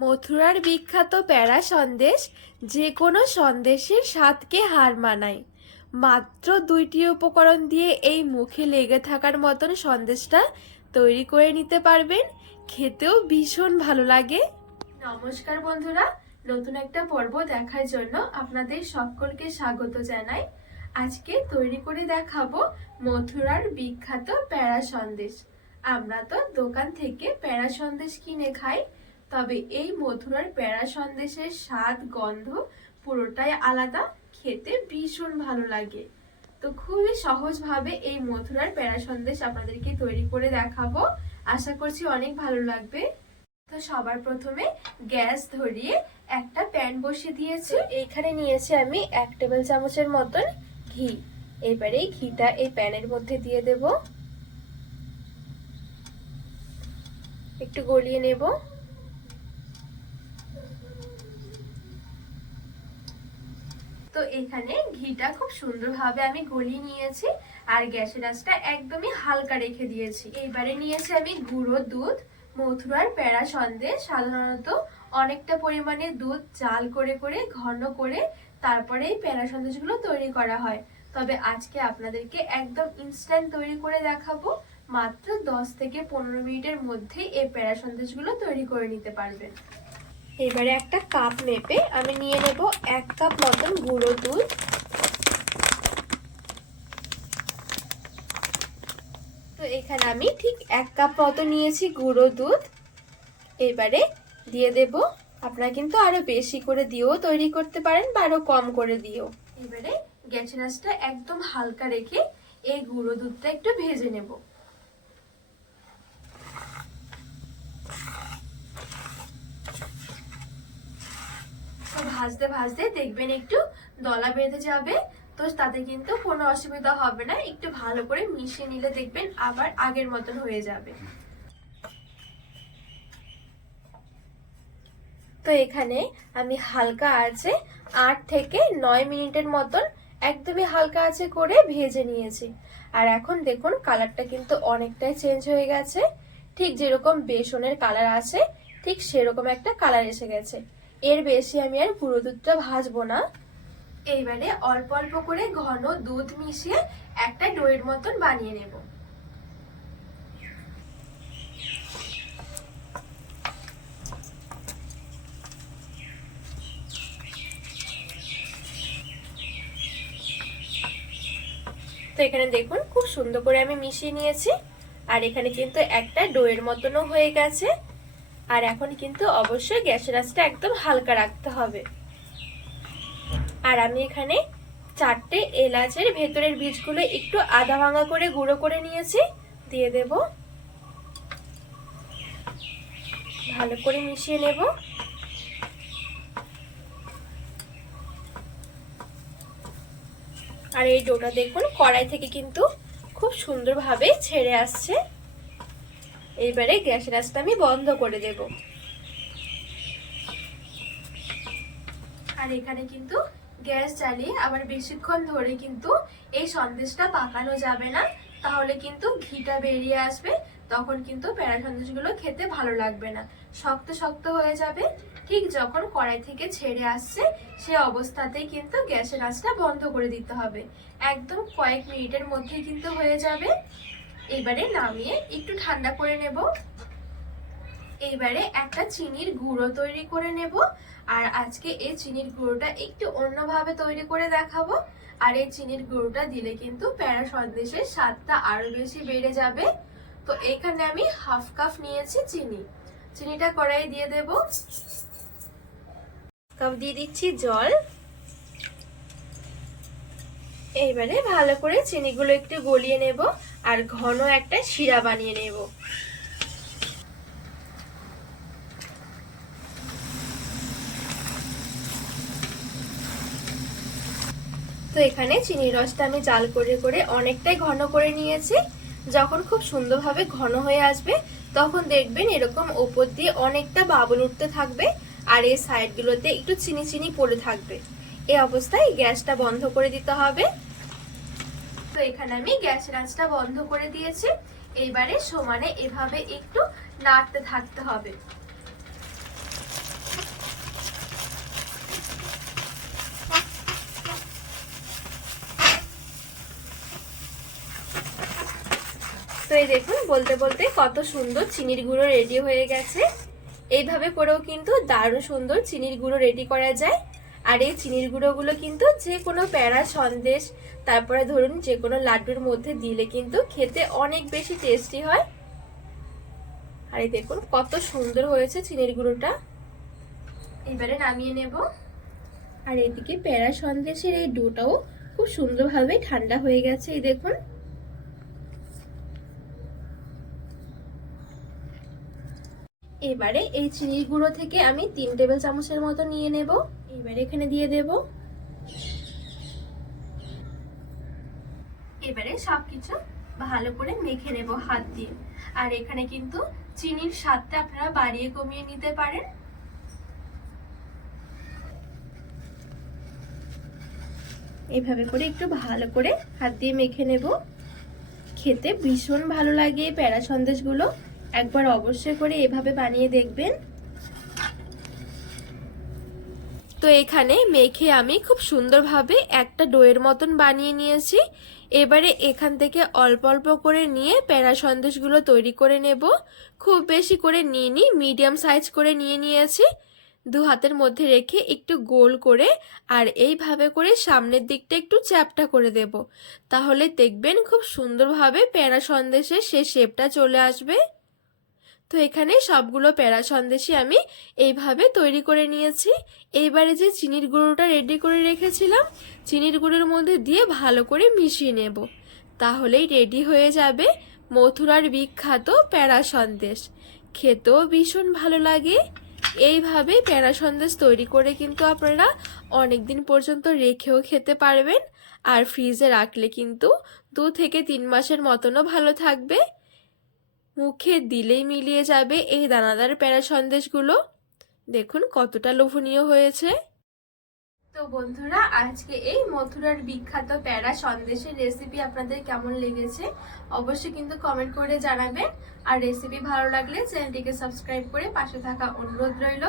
মথুরার বিখ্যাত প্যারা সন্দেশ যে কোনো সন্দেশের স্বাদকে হার মানায়। মাত্র দুইটি উপকরণ দিয়ে এই মুখে লেগে থাকার মতন সন্দেশটা তৈরি করে নিতে পারবেন। খেতেও ভীষণ ভালো লাগে। নমস্কার বন্ধুরা, নতুন একটা পর্ব দেখার জন্য আপনাদের সকলকে স্বাগত জানাই। আজকে তৈরি করে দেখাবো মথুরার বিখ্যাত প্যারা সন্দেশ। আমরা তো দোকান থেকে প্যারা সন্দেশ কিনে খাই। তবে এই মথুরার প্যারা সন্দেশের স্বাদ, গন্ধ পুরোটাই আলাদা। খেতে ভীষণ ভালো লাগে। তো খুবই সহজভাবে এই মথুরার প্যারা সন্দেশ আপনাদেরকে তৈরি করে দেখাবো। আশা করছি অনেক ভালো লাগবে। তো সবার প্রথমে গ্যাস ধরিয়ে একটা প্যান বসিয়ে দিয়েছি। এইখানে নিয়েছি আমি এক টেবিল চামচের মতন ঘি। এবারে ঘিটা এই প্যানের মধ্যে দিয়ে দেব। একটু গলিয়ে নেব। তো এখানে ঘিটা খুব সুন্দরভাবে আমি গলিয়ে নিয়েছি আর গ্যাসের আঁচটা একদমই হালকা রেখে দিয়েছি। এইবারে নিয়েছি আমি গুঁড়ো দুধ মথুরার প্যারা সন্দেশ। সাধারণত অনেকটা পরিমাণে দুধ জাল করে করে, ঘন করে তারপরে এই প্যারা সন্দেশগুলো তৈরি করা হয়। তবে আজকে আপনাদেরকে একদম ইনস্ট্যান্ট তৈরি করে দেখাবো। মাত্র দশ থেকে পনেরো মিনিটের মধ্যে এই প্যারা সন্দেশগুলো তৈরি করে নিতে পারবেন। এবারে একটা কাপ মেপে আমি নিয়ে নেব এক কাপ মতন গুঁড়ো দুধ। তো এখানে আমি ঠিক এক কাপ মতো নিয়েছি গুঁড়ো দুধ। এবারে দিয়ে দেব, আপনারা কিন্তু আরও বেশি করে দিয়েও তৈরি করতে পারেন বা আরও কম করে দিও এবারে গ্যাসের একদম হালকা রেখে এই গুঁড়ো দুধটা একটু ভেজে নেব তো ভাজতে ভাজতে দেখবেন একটু দলা বেঁধে যাবে। তো তাতে কিন্তু কোনো অসুবিধা হবে না, একটু ভালো করে মিশিয়ে নিলে দেখবেন আবার আগের মতন হয়ে যাবে। তো এখানে আমি হালকা আছে আট থেকে নয় মিনিটের মতন একদমই হালকা আছে করে ভেজে নিয়েছি। আর এখন দেখুন কালারটা কিন্তু অনেকটাই চেঞ্জ হয়ে গেছে। ঠিক যেরকম বেসনের কালার আছে, ঠিক সেরকম একটা কালার এসে গেছে। এর বেশি আমি আর গুঁড়ো দুধটা ভাজবো না। এইবারে অল্প অল্প করে ঘন দুধ মিশিয়ে একটা ডোয়ের মতন বানিয়ে নেব। তো এখানে দেখুন, খুব সুন্দর করে আমি মিশিয়ে নিয়েছি। আর এখানে কিন্তু একটা ডোয়ের মতনও হয়ে গেছে। আর এখন কিন্তু অবশ্যই গ্যাসের আঁচটা একদম হালকা রাখতে হবে। আর আমি এখানে চারটে এলাচের ভেতরের বীজগুলো একটু আধা ভাঙা করে গুঁড়ো করে নিয়েছি, দিয়ে দেব। ভালো করে মিশিয়ে নেব। আর এই ডোটা দেখুন, কড়াই থেকে কিন্তু খুব সুন্দরভাবে ছেড়ে আসছে। এইবারে গ্যাসের আঁচটা আমি বন্ধ করে দেব। আর এখানে কিন্তু গ্যাস জ্বালিয়ে আবার বেশিক্ষণ ধরে কিন্তু এই সন্দেশটা পাকানো যাবে না। তাহলে কিন্তু ঘিটা বেরিয়ে আসবে, তখন কিন্তু প্যারা সন্দেশগুলো খেতে ভালো লাগবে না। শক্ত শক্ত হয়ে যাবে, ঠিক যখন কড়াই থেকে ছেড়ে আসছে, সে অবস্থাতেই কিন্তু গ্যাসের আঁচটা বন্ধ করে দিতে হবে। একদম কয়েক মিনিটের মধ্যেই কিন্তু হয়ে যাবে। এবারে নামিয়ে একটু ঠান্ডা করে নেব। এইবারে একটা চিনির গুঁড়ো তৈরি করে নেব। আর আজকে এই চিনির গুঁড়োটা একটু অন্যভাবে তৈরি করে দেখাবো। আর এই চিনির গুঁড়োটা দিলে কিন্তু প্যারা সন্দেশের স্বাদটা আরও বেশি বেড়ে যাবে। তো এখানে আমি হাফ কাপ নিয়েছি চিনি। চিনিটা কড়াই দিয়ে দেব। কাপ দিয়ে দিচ্ছি জল। এইবারে ভালো করে চিনিগুলো একটু গলিয়ে নেব। আর ঘন একটা শিরা বানিয়ে নেব। তো এখানে চিনির রসটা আমি জাল করে করে অনেকটাই ঘন করে নিয়েছি। যখন খুব সুন্দরভাবে ঘন হয়ে আসবে, তখন দেখবেন এরকম ওপর দিয়ে অনেকটা বাবল উঠতে থাকবে আর এই সাইডগুলোতে একটু চিনি চিনি পড়ে থাকবে। এই অবস্থায় গ্যাসটা বন্ধ করে দিতে হবে। তো এখানে আমি গ্যাস রাঁচটা বন্ধ করে দিয়েছি। এইবারে সমানে এভাবে একটু নাড়তে থাকতে হবে। তো এই দেখুন, বলতে বলতে কত সুন্দর চিনির গুঁড়ো রেডি হয়ে গেছে। এইভাবে করেও কিন্তু দারুণ সুন্দর চিনির গুঁড়ো রেডি করা যায়। আর এই চিনির গুঁড়োগুলো কিন্তু যে কোনো প্যারা সন্দেশ, তারপরে ধরুন যে কোনো লাড্ডুর মধ্যে দিলে কিন্তু খেতে অনেক বেশি টেস্টি হয়। আর এই দেখুন কত সুন্দর হয়েছে চিনির গুঁড়োটা। এবারে নামিয়ে নেব। আর এদিকে প্যারা সন্দেশের এই ডোটাও খুব সুন্দরভাবে ঠান্ডা হয়ে গেছে, এই দেখুন। এবারে এই চিনির গুঁড়ো থেকে আমি তিন টেবিল চামচের মতো নিয়ে নেব। এবারে এখানে দিয়ে দেব। এবারে সবকিছু ভালো করে মেখে নেব হাত দিয়ে। আর এখানে কিন্তু চিনির স্বাদটা আপনারা বাড়িয়ে কমিয়ে নিতে পারেন। এভাবে করে একটু ভালো করে হাত দিয়ে মেখে নেব। খেতে ভীষণ ভালো লাগে প্যারা সন্দেশগুলো। একবার অবশ্যই করে এভাবে বানিয়ে দেখবেন। তো এখানে মেখে আমি খুব সুন্দরভাবে একটা ডোয়ের মতন বানিয়ে নিয়েছি। এবারে এখান থেকে অল্প অল্প করে নিয়ে প্যারা সন্দেশগুলো তৈরি করে নেব। খুব বেশি করে নিয়ে নিই মিডিয়াম সাইজ করে নিয়ে নিয়েছি। দু হাতের মধ্যে রেখে একটু গোল করে আর এইভাবে করে সামনের দিকটা একটু চ্যাপটা করে দেব। তাহলে দেখবেন খুব সুন্দরভাবে প্যারা সন্দেশের সে শেপটা চলে আসবে। তো এখানে সবগুলো প্যারা সন্দেশই আমি এইভাবে তৈরি করে নিয়েছি। এইবারে যে চিনির গুঁড়োটা রেডি করে রেখেছিলাম, চিনির গুঁড়োর মধ্যে দিয়ে ভালো করে মিশিয়ে নেব। তাহলেই রেডি হয়ে যাবে মথুরার বিখ্যাত প্যারা সন্দেশ। খেতেও ভীষণ ভালো লাগে। এইভাবে প্যারা সন্দেশ তৈরি করে কিন্তু আপনারা অনেক দিন পর্যন্ত রেখেও খেতে পারবেন। আর ফ্রিজে রাখলে কিন্তু দু থেকে তিন মাসের মতনও ভালো থাকবে। মুখে দিলেই মিলিয়ে যাবে এই দানাদার প্যারা সন্দেশগুলো দেখুন কতটা লোভনীয় হয়েছে। তো বন্ধুরা, আজকে এই মথুরার বিখ্যাত প্যারা সন্দেশের রেসিপি আপনাদের কেমন লেগেছে অবশ্যই কিন্তু কমেন্ট করে জানাবেন। আর রেসিপি ভালো লাগলে চ্যানেলটিকে সাবস্ক্রাইব করে পাশে থাকা অনুরোধ রইল।